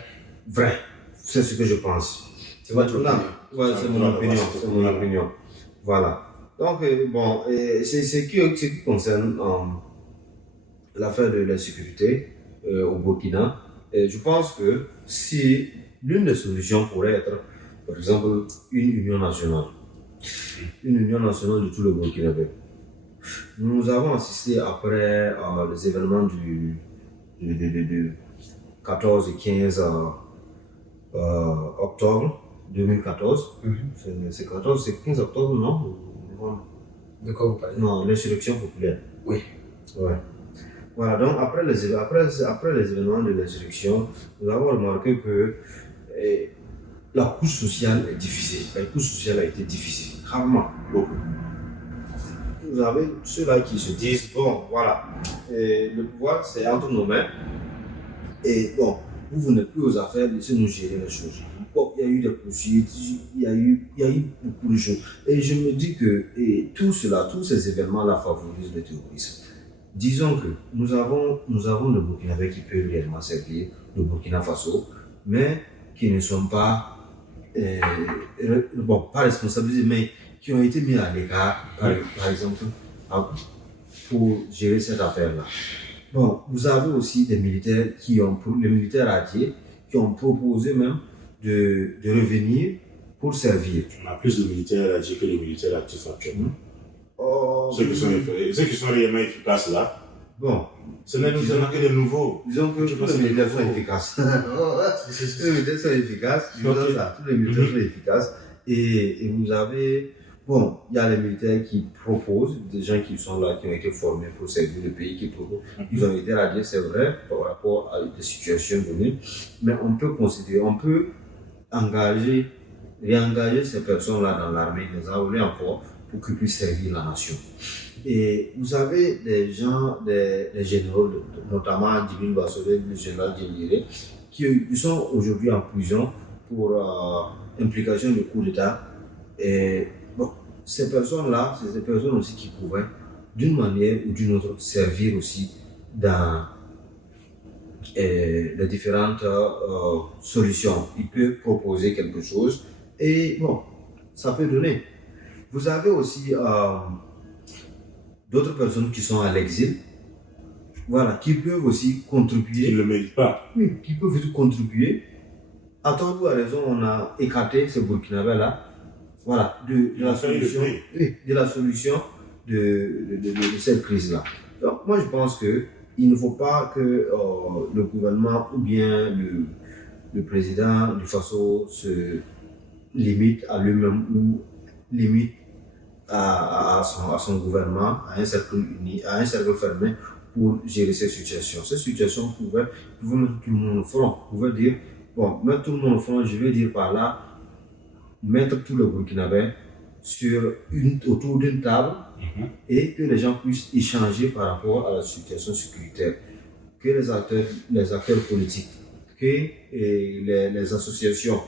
vrai. C'est ce que je pense. C'est votre opinion? Ouais, c'est mon opinion. Voilà. Donc, bon, c'est ce qui concerne l'affaire de l'insécurité au Burkina. Je pense que si l'une des solutions pourrait être, par exemple, une union nationale. Une union nationale de tout le Burkinabé. Nous avons assisté après les événements du 14 et 15 octobre 2014. C'est 14, c'est 15 octobre, non? De quoi vous parlez? Non, l'insurrection populaire. Oui. Ouais. Voilà, donc après les événements de l'insurrection, nous avons remarqué que la couche sociale est difficile. La couche sociale a été difficile, gravement, beaucoup. Vous avez ceux-là qui se disent, bon, voilà, le pouvoir c'est entre nos mains, et bon, vous n'êtes plus aux affaires, laissez-nous gérer les choses. Bon, il y a eu des poursuites, il y a eu beaucoup de choses. Et je me dis que tout cela, tous ces événements-là favorisent le terrorisme. disons que nous avons le Burkinabé qui peut réellement servir le Burkina Faso, mais qui ne sont pas, pas responsabilisés, mais qui ont été mis à l'écart, par exemple, pour gérer cette affaire-là. Bon, vous avez aussi des militaires les militaires alliés, qui ont proposé même de revenir pour servir. On a plus de militaires alliés que de militaires actifs actuellement. Oh, Ceux qui sont réellement efficaces là. Bon, Ce n'est que des nouveaux. disons que tous les militaires sont efficaces. Tous les militaires sont efficaces. Tous les militaires sont efficaces. Et vous avez, bon, il y a les militaires qui proposent, des gens qui sont là, qui ont été formés pour servir le pays, qui proposent. Ils ont été radiés, c'est vrai, par rapport à des situations données. Mais on peut réengager ces personnes-là dans l'armée, les enrôler encore pour qu'ils puissent servir la nation. Et vous avez des gens, des généraux, notamment Djibril Bassole, le général Djendéré, qui sont aujourd'hui en prison pour implication de coup d'État. Et bon, ces personnes-là, c'est des personnes aussi qui pouvaient, d'une manière ou d'une autre, servir aussi dans les différentes solutions. Ils peuvent proposer quelque chose et bon, ça peut donner. Vous avez aussi d'autres personnes qui sont à l'exil, voilà, qui peuvent aussi contribuer. Ils ne le méritent pas. Oui, qui peuvent aussi contribuer. À tort ou à raison, on a écarté ce Burkinabé-là, voilà, de la solution de cette crise-là. Donc, moi, je pense qu'il ne faut pas que le gouvernement ou bien le président du Faso se limite à lui-même ou limite à son gouvernement, à un cercle uni, à un cercle fermé pour gérer ces situations. Ces situations pouvaient mettre tout le monde au front. Pouvaient dire, bon, mettre tout le monde au front, je veux dire par là, mettre tout le Burkinabé autour d'une table et que les gens puissent échanger par rapport à la situation sécuritaire. Que les acteurs politiques, que les associations,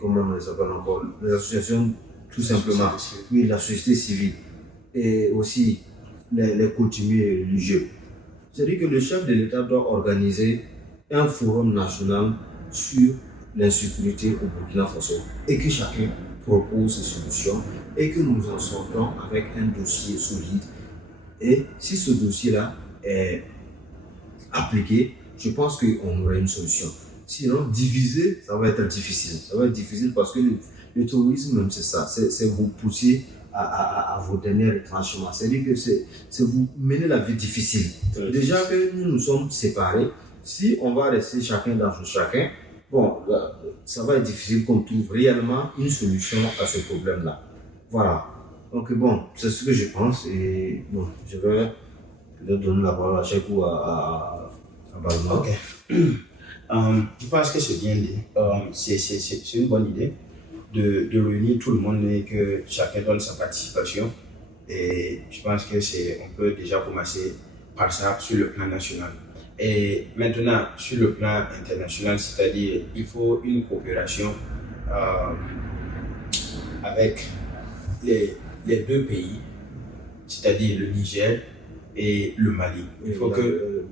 comment on les appelle encore, les associations tout simplement, oui, la société civile et aussi les coutumiers religieux. C'est-à-dire que le chef de l'État doit organiser un forum national sur l'insécurité au Burkina Faso et que chacun propose ses solutions et que nous en sortons avec un dossier solide. Et si ce dossier-là est appliqué, je pense qu'on aura une solution. Sinon, diviser, ça va être difficile. Ça va être difficile parce que le terrorisme, même c'est ça, c'est vous pousser à vos derniers retranchements. C'est-à-dire que c'est vous mener la vie difficile. Déjà que nous sommes séparés, si on va rester chacun dans son chacun, bon, ça va être difficile qu'on trouve réellement une solution à ce problème-là. Voilà. Donc bon, c'est ce que je pense et bon, je vais peut-être donner la parole à chaque ou à Balma. Ok. Je pense que c'est bien dit. C'est une bonne idée de réunir tout le monde et que chacun donne sa participation. Et je pense que on peut déjà commencer par ça sur le plan national. Et maintenant, sur le plan international, c'est-à-dire il faut une coopération avec les deux pays, c'est-à-dire le Niger et le Mali. Il faut le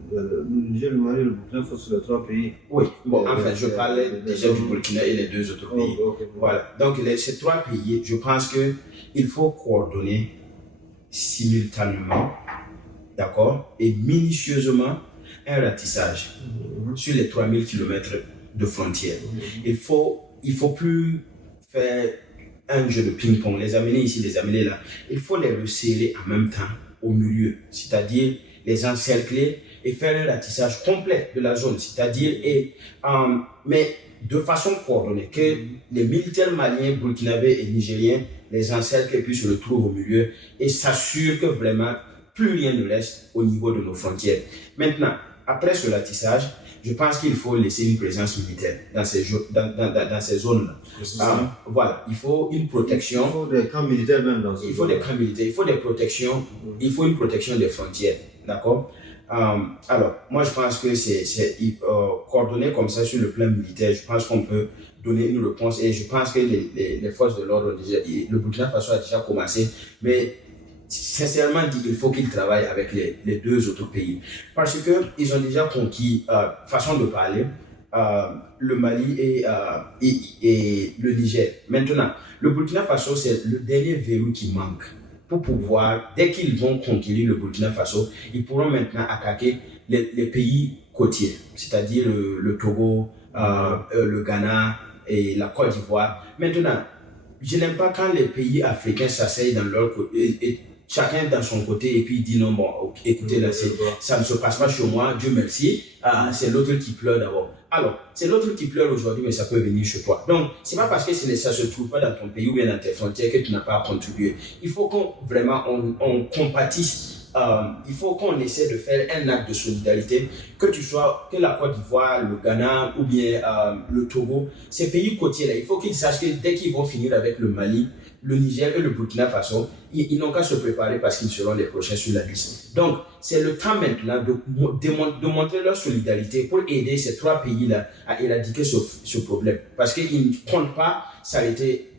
Niger, le Mali, le Burkina Faso, les trois pays. Oui, bon, enfin, je parlais déjà du Burkina et les deux autres pays. Okay. Voilà, donc ces trois pays, je pense qu'il faut coordonner simultanément, d'accord, et minutieusement un ratissage sur les 3000 km de frontières. Il faut plus faire un jeu de ping-pong, les amener ici, les amener là. Il faut les resserrer en même temps au milieu, c'est-à-dire les encercler et faire un ratissage complet de la zone, c'est-à-dire, mais de façon coordonnée, que les militaires maliens, burkinabés et nigériens les encerclent et puis se retrouvent au milieu et s'assurent que vraiment plus rien ne reste au niveau de nos frontières. Maintenant, après ce ratissage, je pense qu'il faut laisser une présence militaire dans ces zones-là. Voilà, il faut une protection. Il faut des camps militaires même dans ces zones. Il faut des camps militaires, il faut des protections, il faut une protection des frontières, d'accord? Alors, moi je pense que c'est coordonné comme ça sur le plan militaire, je pense qu'on peut donner une réponse et je pense que les forces de l'ordre, le Burkina Faso a déjà commencé, mais sincèrement dit, il faut qu'ils travaillent avec les deux autres pays. Parce qu'ils ont déjà conquis, façon de parler, le Mali et le Niger. Maintenant, le Burkina Faso, c'est le dernier verrou qui manque. Pour pouvoir, dès qu'ils vont conquérir le Burkina Faso, ils pourront maintenant attaquer les pays côtiers, c'est-à-dire le Togo, le Ghana et la Côte d'Ivoire. Maintenant, je n'aime pas quand les pays africains s'asseyent dans leur côté, et chacun dans son côté, et puis dit non, bon, écoutez, là, ça ne se passe pas chez moi, Dieu merci, c'est l'autre qui pleure d'abord. Alors, c'est l'autre qui pleure aujourd'hui, mais ça peut venir chez toi. Donc, c'est pas parce que ça ne se trouve pas dans ton pays ou bien dans tes frontières que tu n'as pas à contribuer. Il faut qu'on compatisse. Il faut qu'on essaie de faire un acte de solidarité, que la Côte d'Ivoire, le Ghana ou bien le Togo, ces pays côtiers-là, il faut qu'ils sachent que dès qu'ils vont finir avec le Mali, le Niger et le Burkina Faso, ils n'ont qu'à se préparer parce qu'ils seront les prochains sur la liste. Donc, c'est le temps maintenant de montrer leur solidarité pour aider ces trois pays-là à éradiquer ce problème. Parce qu'ils ne comptent pas s'arrêter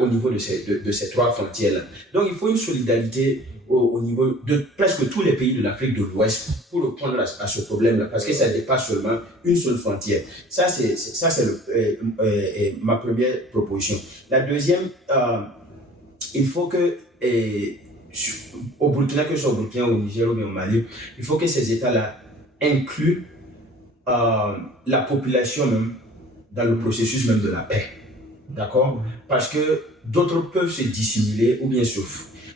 au niveau de ces trois frontières-là. Donc, il faut une solidarité au niveau de presque tous les pays de l'Afrique de l'Ouest pour répondre à ce problème-là, parce que ça dépasse seulement une seule frontière. Ça, c'est ma première proposition. La deuxième, il faut que, au Burkina, que ce soit au Burkina, au Niger ou au Mali, il faut que ces États-là incluent la population même dans le processus même de la paix. D'accord? Parce que d'autres peuvent se dissimuler ou bien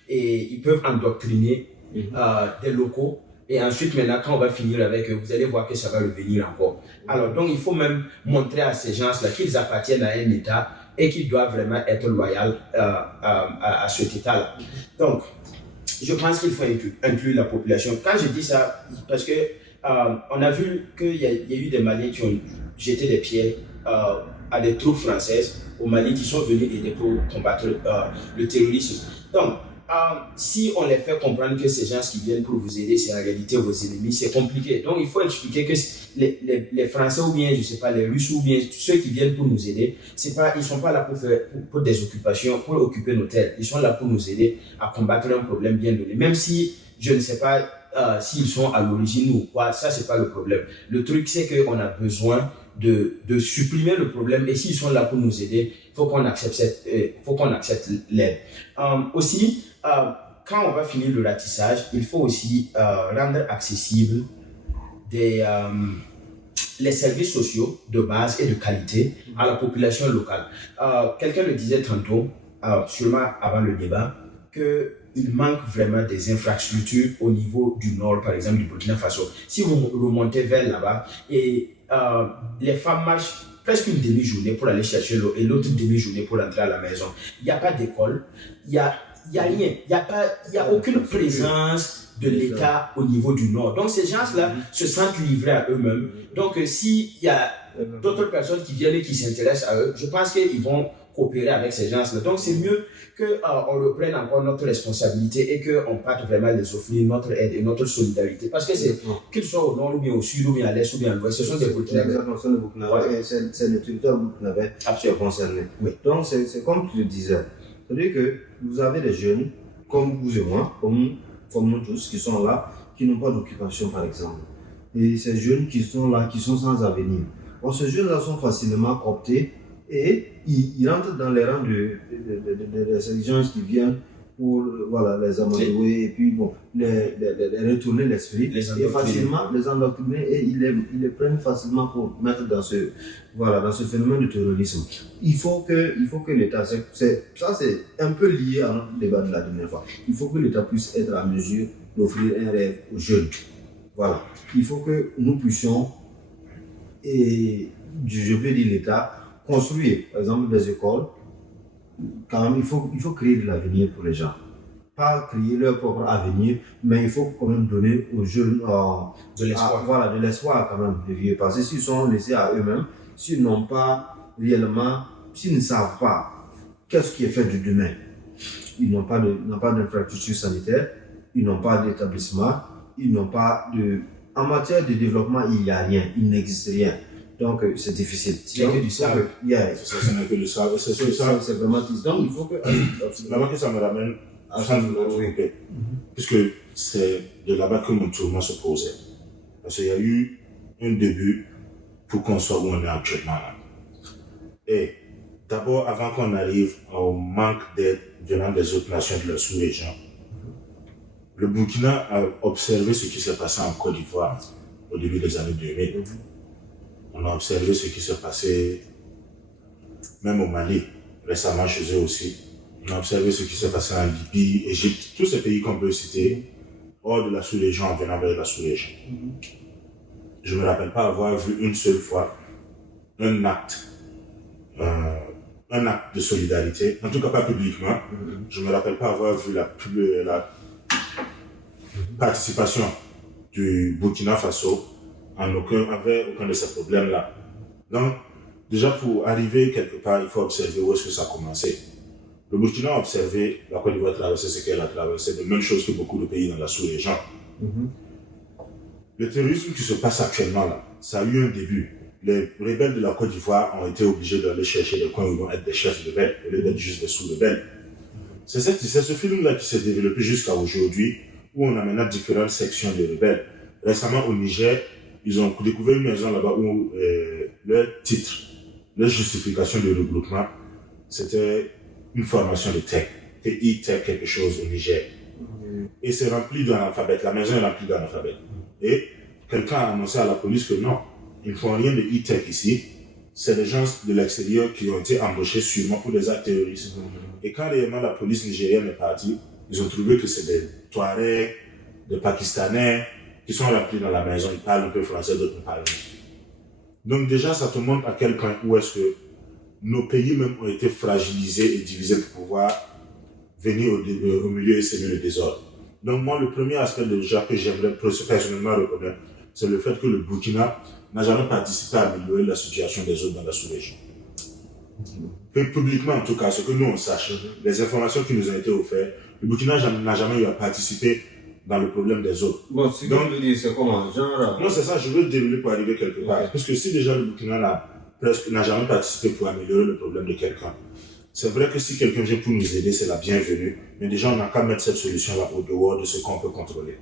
et ils peuvent endoctriner des locaux. Et ensuite, maintenant, quand on va finir avec eux, vous allez voir que ça va revenir encore. Alors, donc, il faut même montrer à ces gens-là qu'ils appartiennent à un État et qu'ils doivent vraiment être loyaux à cet État-là. Donc, je pense qu'il faut inclure la population. Quand je dis ça, parce que on a vu qu'il y a eu des Maliens qui ont jeté des pierres à des troupes françaises au Mali qui sont venus aider pour combattre le terrorisme. Donc, si on les fait comprendre que ces gens qui viennent pour vous aider, c'est en réalité vos ennemis, c'est compliqué. Donc, il faut expliquer que les Français ou bien, je sais pas, les Russes ou bien ceux qui viennent pour nous aider, ils ne sont pas là pour des occupations, pour occuper nos terres. Ils sont là pour nous aider à combattre un problème bien donné. Même si, je ne sais pas s'ils sont à l'origine ou quoi, ça, c'est pas le problème. Le truc, c'est qu'on a besoin de supprimer le problème, et s'ils sont là pour nous aider, il faut qu'on accepte l'aide. Aussi, quand on va finir le ratissage, il faut aussi rendre accessible les services sociaux de base et de qualité à la population locale. Quelqu'un le disait tantôt, sûrement avant le débat, qu'il manque vraiment des infrastructures au niveau du nord, par exemple du Burkina Faso. Si vous remontez vers là-bas, et les femmes marchent presque une demi-journée pour aller chercher l'eau et l'autre demi-journée pour rentrer à la maison. Il n'y a pas d'école, il n'y a rien, il n'y a aucune présence de l'État au niveau du nord. Donc ces gens-là se sentent livrés à eux-mêmes. Donc s'il y a d'autres personnes qui viennent et qui s'intéressent à eux, je pense qu'ils vont coopérer avec ces gens-là. Donc c'est mieux qu'on reprenne encore notre responsabilité et qu'on parte vraiment les offrir notre aide et notre solidarité. Parce que qu'ils soient au nord ou bien au sud ou bien à l'est ou bien à l'ouest, ce sont des Burkinabés. C'est le territoire burkinabé qui est concerné. Oui. Donc c'est comme tu le disais. C'est-à-dire que vous avez des jeunes comme vous et moi, comme nous tous, qui sont là, qui n'ont pas d'occupation par exemple. Et ces jeunes qui sont là, qui sont sans avenir. Bon, ces jeunes-là sont facilement cooptés et ils rentrent dans les rangs des gens qui viennent pour les amadouer et puis bon, les retourner l'esprit et facilement les endoctriner et ils les prennent facilement pour mettre dans ce phénomène de terrorisme. Il faut que l'État, ça c'est un peu lié à notre débat de la dernière fois, il faut que l'État puisse être à mesure d'offrir un rêve aux jeunes. Voilà, il faut que nous puissions, et je peux dire l'État, construire par exemple des écoles. Quand même, il faut créer de l'avenir pour les gens. Pas créer leur propre avenir, mais il faut quand même donner aux jeunes de l'espoir. De l'espoir quand même de vivre. Parce que s'ils sont laissés à eux-mêmes, s'ils n'ont pas réellement, s'ils ne savent pas qu'est-ce qui est fait de demain, ils n'ont pas d'infrastructure sanitaire, ils n'ont pas d'établissement, ils n'ont pas de... En matière de développement, il n'y a rien, il n'existe rien. Donc, c'est difficile. Il n'y a que du sable. Ce n'est que du sable. C'est vraiment triste. Donc, il faut que... D'abord que ça me ramène Puisque c'est de là-bas que mon tournoi se posait. Parce qu'il y a eu un début pour qu'on soit où on est actuellement là. Et d'abord, avant qu'on arrive au manque d'aide venant des autres nations de la sous-région, le Burkina a observé ce qui s'est passé en Côte d'Ivoire au début des années 2000. On a observé ce qui s'est passé même au Mali, récemment chez eux aussi. On a observé ce qui s'est passé en Libye, Égypte, tous ces pays qu'on peut citer, hors de la sous-région, en venant vers la sous-région. Je ne me rappelle pas avoir vu une seule fois un acte de solidarité, en tout cas pas publiquement. Je ne me rappelle pas avoir vu la participation du Burkina Faso avec aucun de ces problèmes-là. Donc, déjà pour arriver quelque part, il faut observer où est-ce que ça a commencé. Le Burkina a observé la Côte d'Ivoire traverser ce qu'elle a traversé, de même chose que beaucoup de pays dans la sous-région. Le terrorisme qui se passe actuellement là, ça a eu un début. Les rebelles de la Côte d'Ivoire ont été obligés d'aller chercher des coins où ils vont être des chefs rebelles, au lieu d'être juste des sous-rebelles. C'est ce film-là qui s'est développé jusqu'à aujourd'hui, où on a maintenant différentes sections de rebelles. Récemment au Niger, ils ont découvert une maison là-bas où leur titre, leur justification de regroupement, c'était une formation de tech, TI Tech quelque chose au Niger. Et c'est rempli d'analphabètes, la maison est remplie d'analphabètes. Et quelqu'un a annoncé à la police que non, ils ne font rien de e-tech ici, c'est des gens de l'extérieur qui ont été embauchés sûrement pour des actes terroristes. Et quand réellement la police nigérienne est partie, ils ont trouvé que c'est des Touaregs, des Pakistanais qui sont remplis dans la maison, ils parlent un peu français, d'autres ne parlent pas. Donc déjà, ça te montre à quel point où est-ce que nos pays même ont été fragilisés et divisés pour pouvoir venir au milieu et semer le désordre. Donc moi, le premier aspect déjà que j'aimerais personnellement reconnaître, c'est le fait que le Burkina n'a jamais participé à améliorer la situation des autres dans la sous-région. Publiquement, en tout cas, ce que nous on sache, les informations qui nous ont été offertes, le Burkina n'a jamais eu à participer dans le problème des autres. Bon, ce que tu veux dire, c'est comment genre... Non, c'est ça, je veux dérouler pour arriver quelque part. Parce que si déjà le Burkina n'a jamais participé pour améliorer le problème de quelqu'un, c'est vrai que si quelqu'un vient pour nous aider, c'est la bienvenue. Mais déjà, on n'a qu'à mettre cette solution-là au dehors de ce qu'on peut contrôler.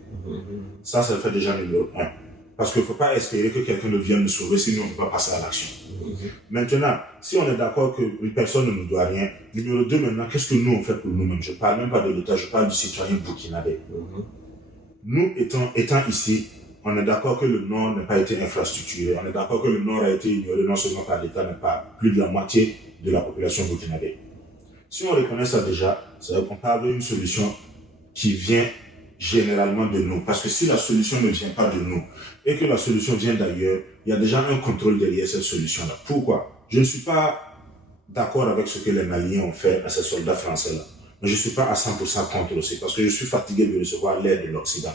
Ça le fait déjà numéro 1. Parce qu'il ne faut pas espérer que quelqu'un vienne nous sauver, sinon on ne peut pas passer à l'action. Maintenant, si on est d'accord que personne ne nous doit rien, numéro 2 maintenant, qu'est-ce que nous on fait pour nous-mêmes? Je ne parle même pas de l'État, je parle du citoyen burkinabé. Nous, étant ici, on est d'accord que le Nord n'a pas été infrastructuré, on est d'accord que le Nord a été ignoré non seulement par l'État, mais par plus de la moitié de la population burkinabé. Si on reconnaît ça déjà, ça veut dire qu'on parle d'une solution qui vient généralement de nous. Parce que si la solution ne vient pas de nous et que la solution vient d'ailleurs, il y a déjà un contrôle derrière cette solution-là. Pourquoi? Je ne suis pas d'accord avec ce que les Maliens ont fait à ces soldats français-là. Mais je ne suis pas à 100% contre aussi, parce que je suis fatigué de recevoir l'aide de l'Occident.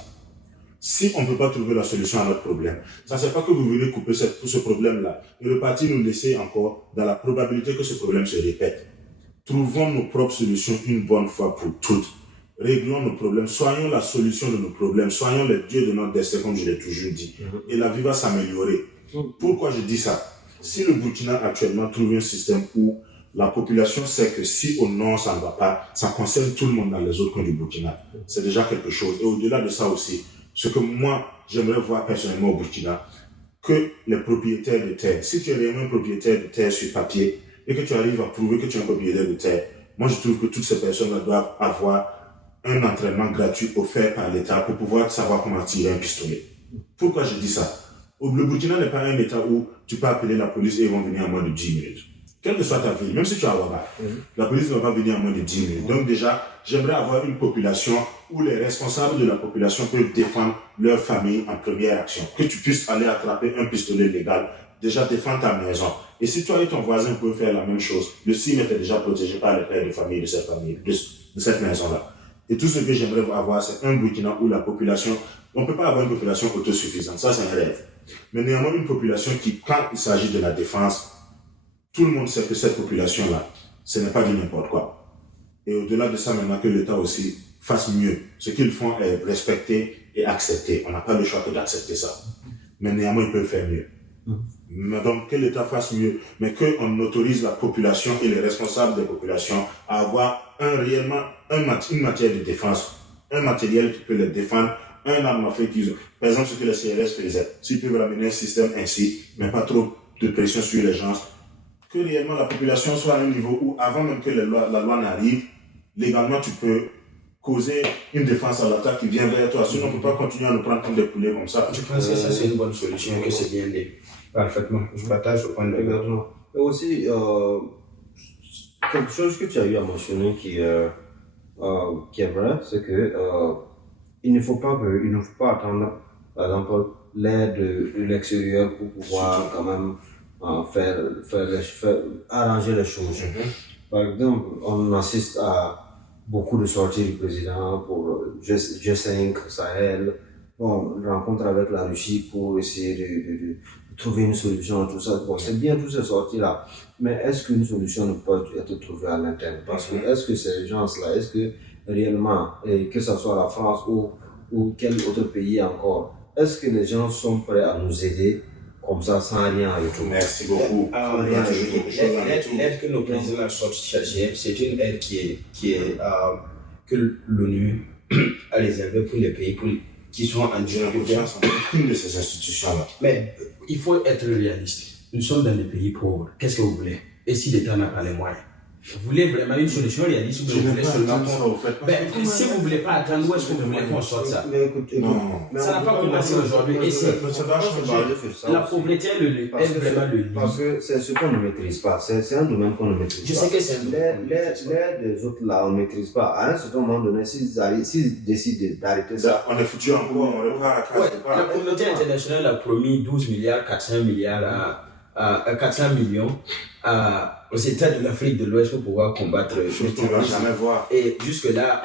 Si on ne peut pas trouver la solution à notre problème, ça ne sert pas que vous venez couper ce problème-là et repartir nous laisser encore dans la probabilité que ce problème se répète. Trouvons nos propres solutions une bonne fois pour toutes. Réglons nos problèmes, soyons la solution de nos problèmes, soyons les dieux de notre destin, comme je l'ai toujours dit. Et la vie va s'améliorer. Pourquoi je dis ça? Si le Burkina actuellement trouve un système où la population sait que si au nord ça ne va pas, ça concerne tout le monde dans les autres coins du Burkina, c'est déjà quelque chose. Et au-delà de ça aussi, ce que moi j'aimerais voir personnellement au Burkina, que les propriétaires de terre, si tu es réellement un propriétaire de terre sur papier et que tu arrives à prouver que tu es un propriétaire de terre, moi je trouve que toutes ces personnes-là doivent avoir un entraînement gratuit offert par l'État pour pouvoir savoir comment tirer un pistolet. Pourquoi je dis ça? Le Burkina n'est pas un État où tu peux appeler la police et ils vont venir en moins de 10 minutes. Quelle que soit ta ville, même si tu es à Ouaga, la police ne va pas venir en moins de 10 minutes. Donc déjà, j'aimerais avoir une population où les responsables de la population peuvent défendre leur famille en première action. Que tu puisses aller attraper un pistolet légal, déjà défendre ta maison. Et si toi et ton voisin peuvent faire la même chose, le CIM était déjà protégé par les pères de famille de cette famille, de cette maison-là. Et tout ce que j'aimerais avoir, c'est un Burkina où la population, on ne peut pas avoir une population autosuffisante, ça c'est un rêve. Mais néanmoins une population qui, quand il s'agit de la défense, tout le monde sait que cette population-là, ce n'est pas du n'importe quoi. Et au-delà de ça, maintenant que l'État aussi fasse mieux, ce qu'ils font est respecter et accepter. On n'a pas le choix que d'accepter ça. Mais néanmoins, ils peuvent faire mieux. Mais donc, que l'État fasse mieux, mais qu'on autorise la population et les responsables des populations à avoir une matière de défense, un matériel qui peut les défendre, un arme à feu qu'ils ont. Par exemple, ce que les CRS faisaient, s'ils peuvent ramener un système ainsi, mais pas trop de pression sur les gens, que réellement la population soit à un niveau où, avant même que la loi n'arrive, légalement tu peux causer une défense à l'attaque qui vient vers toi. Sinon, on ne peut pas continuer à nous prendre comme des poulets comme ça. Je pense que ça, c'est une bonne solution, que c'est bien dit. Parfaitement. Je partage au point de vue. Exactement. Et aussi, quelque chose que tu as eu à mentionner qui est vrai, c'est que il ne faut pas attendre, par exemple, l'aide de l'extérieur pour pouvoir quand même arranger les choses. Par exemple, on assiste à beaucoup de sorties du président pour G5, Sahel, rencontre avec la Russie pour essayer de trouver une solution, tout ça. Bon, c'est bien toutes ces sorties-là, mais est-ce qu'une solution ne peut être trouvée à l'interne? Parce que est-ce que ces gens-là, est-ce que réellement, que ce soit la France ou quel autre pays encore, est-ce que les gens sont prêts à nous aider comme ça, sans rien à retour? Merci beaucoup. L'aide que nos présidents sortent chercher, c'est une aide que l'ONU a réservée pour les pays qui sont en difficulté. Aucune de ces institutions-là. Mais il faut être réaliste. Nous sommes dans des pays pauvres. Qu'est-ce que vous voulez? Et si l'État n'a pas les moyens? Vous voulez vraiment une solution réaliste ou vous voulez seulement si vous ne voulez pas attendre, où est-ce que vous voulez qu'on sorte ça? Ça n'a pas commencé aujourd'hui. Et la pauvreté est vraiment le lit. Parce que c'est ce qu'on ne maîtrise pas. C'est un domaine qu'on ne maîtrise pas. Je sais que c'est un domaine. L'aide des autres là, on ne maîtrise pas. À un certain moment donné, s'ils décident d'arrêter ça, on est foutu encore, on repart à 4 La communauté internationale a promis 12 milliards, 400 millions aux États de l'Afrique de l'Ouest pour pouvoir combattre le jamais voir. Et jusque-là,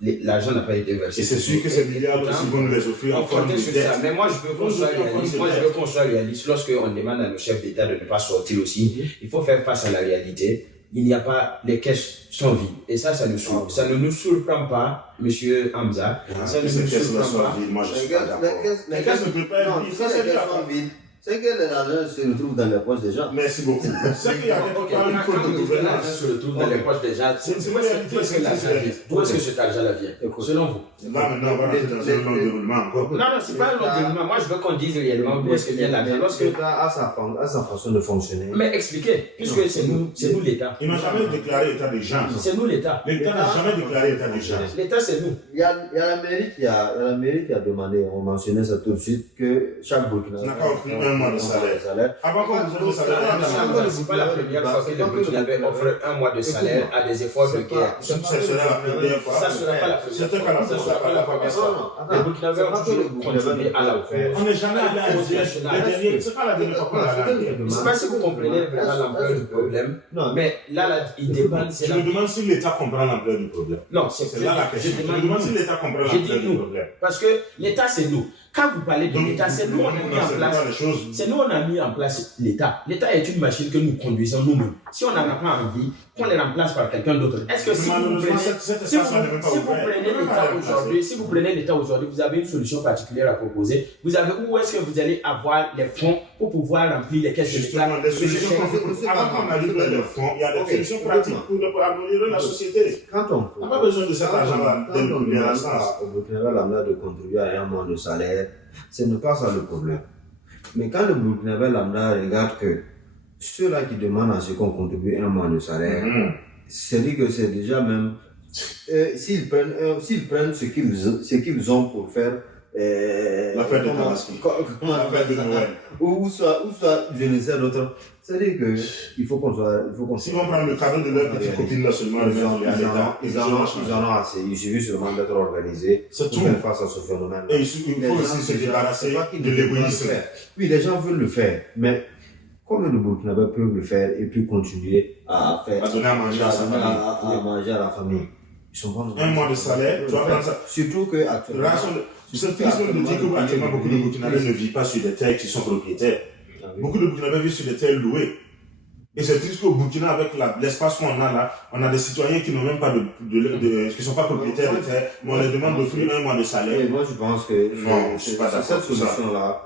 l'argent n'a pas été versé. Et c'est sûr que ces milliards aussi vont nous les offrir en forme de dette. Mais moi, je veux qu'on soit réaliste. Moi, je veux qu'on soit réaliste. Lorsqu'on demande à nos chefs d'État de ne pas sortir aussi, il faut faire face à la réalité. Il n'y a pas, les caisses sont vides. Et ça nous saoule. Ça ne nous surprend pas, monsieur Hamza. Ça ne nous surprend pas. Moi, je suis pas d'accord. Les caisses ne peuvent pas être vides. Ça, c'est sont vides. C'est que l'argent se retrouve dans les poches des gens. Merci beaucoup. C'est qu'il y a pas une faute de gouvernance. Se retrouve dans les poches des gens. Où est-ce que cet argent-là vient? Selon vous? Là, maintenant, on va rentrer dans un long déroulement encore. Non, c'est pas un long déroulement. Moi, je veux qu'on dise réellement où est-ce que vient l'argent. Lorsque l'État a sa façon de fonctionner. Mais expliquez, puisque c'est nous l'État. Il n'a jamais déclaré état d'urgence. C'est nous l'État. L'État n'a jamais déclaré état d'urgence. L'État, c'est nous. Il y a la mairie qui a demandé, on mentionnait ça tout de suite, que chaque Burkinabé n'a pas offert un mois de salaire. Avant qu'on vous offre le salaire, c'est pas la première fois que le Burkinabé offre un mois de salaire à des efforts de guerre. Ça sera la première fois. Ça sera pas la première fois. C'est un cas la première fois. Les Burkinabés ont toujours continué à la offrir. On n'est jamais allé à l'Indien. C'est pas la dernière fois qu'on a allé. Je ne sais pas si vous comprenez vraiment l'ampleur du problème, mais là, il dépend. Je me demande si l'État comprend l'ampleur du problème. Non, c'est là la question. Je me demande si l'État comprend l'ampleur du problème. Parce que l'État, c'est nous. Quand vous parlez de l'État, c'est nous on a mis en place. C'est nous on a mis en place l'État. L'État est une machine que nous conduisons nous-mêmes. Si on n'en a pas envie, qu'on les remplace par quelqu'un d'autre. Est-ce que si vous prenez l'État aujourd'hui, vous avez une solution particulière à proposer. Vous avez où est-ce que vous allez avoir les fonds pour pouvoir remplir les caisses de l'État? Avant qu'on arrive vers les fonds, il y a des solutions pratiques pour améliorer la société. On n'a pas besoin de cet argent-là dès le premier instant. Au Burkina lambda de contribuer à un mois de salaire, ce n'est pas ça le problème. Mais quand le Burkinabé lambda regarde que ceux-là qui demandent à ce qu'on contribue un mois de salaire, c'est-à-dire que c'est déjà même s'ils prennent ce qu'ils ont pour faire la fête de Tabaski, la fête de Noël, ou soit je ne sais d'autres, c'est-à-dire que il faut qu'on soit, si on prend le cadeau de leur petite copine là seulement, ils en ont assez. Il suffit seulement d'être organisé pour faire face à ce phénomène. Et il faut aussi se débarrasser de l'égoïsme. Oui, les gens veulent le faire, mais comme le Burkinabé peuvent le faire et puis continuer à donner à manger à sa famille, à manger à la famille. Ils sont pas un mois de salaire, tu vas prendre ça. Surtout que actuellement, c'est triste de dire qu'actuellement beaucoup de Burkinabés ne vivent pas sur des terres qui sont propriétaires. Beaucoup de Burkinabés vivent sur des terres louées. Et c'est triste qu'au Burkina, avec l'espace qu'on a là, on a des citoyens qui n'ont même pas qui sont pas propriétaires de terres, mais on leur demande d'offrir un mois de salaire. Et moi je pense que non, je suis pas d'accord. Cette solution-là,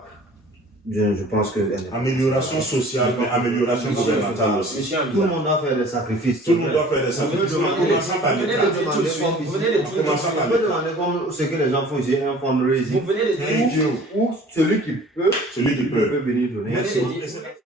Je pense que... Amélioration sociale, mais amélioration gouvernementale aussi. Monsieur Tout le Hamza, monde doit faire des sacrifices. Tout le monde doit faire des sacrifices. Commençons par vous venez l'État. de dire tout de suite, vous venez de dire tout de Commençons suite. par On peut l'État. demander comme ce que les gens font, j'ai un fundraising. Vous venez de dire Thank you. Ou celui qui peut Celui qui peut. venir donner. Vous venez de dire- Merci.